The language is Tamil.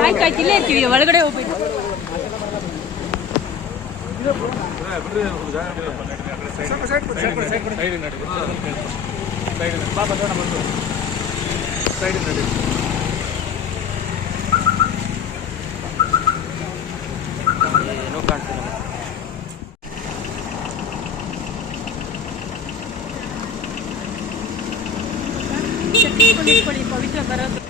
ಆಯ್ತಾಯ್ತಿಲ್ಲೇ ಇರ್ತೀವಿ ಒಳಗಡೆ ಹೋಗ್ಬೇಕು ಸೈಡ್ ಸೈಡ್ காட்டுறேன். பவித்ர பரத்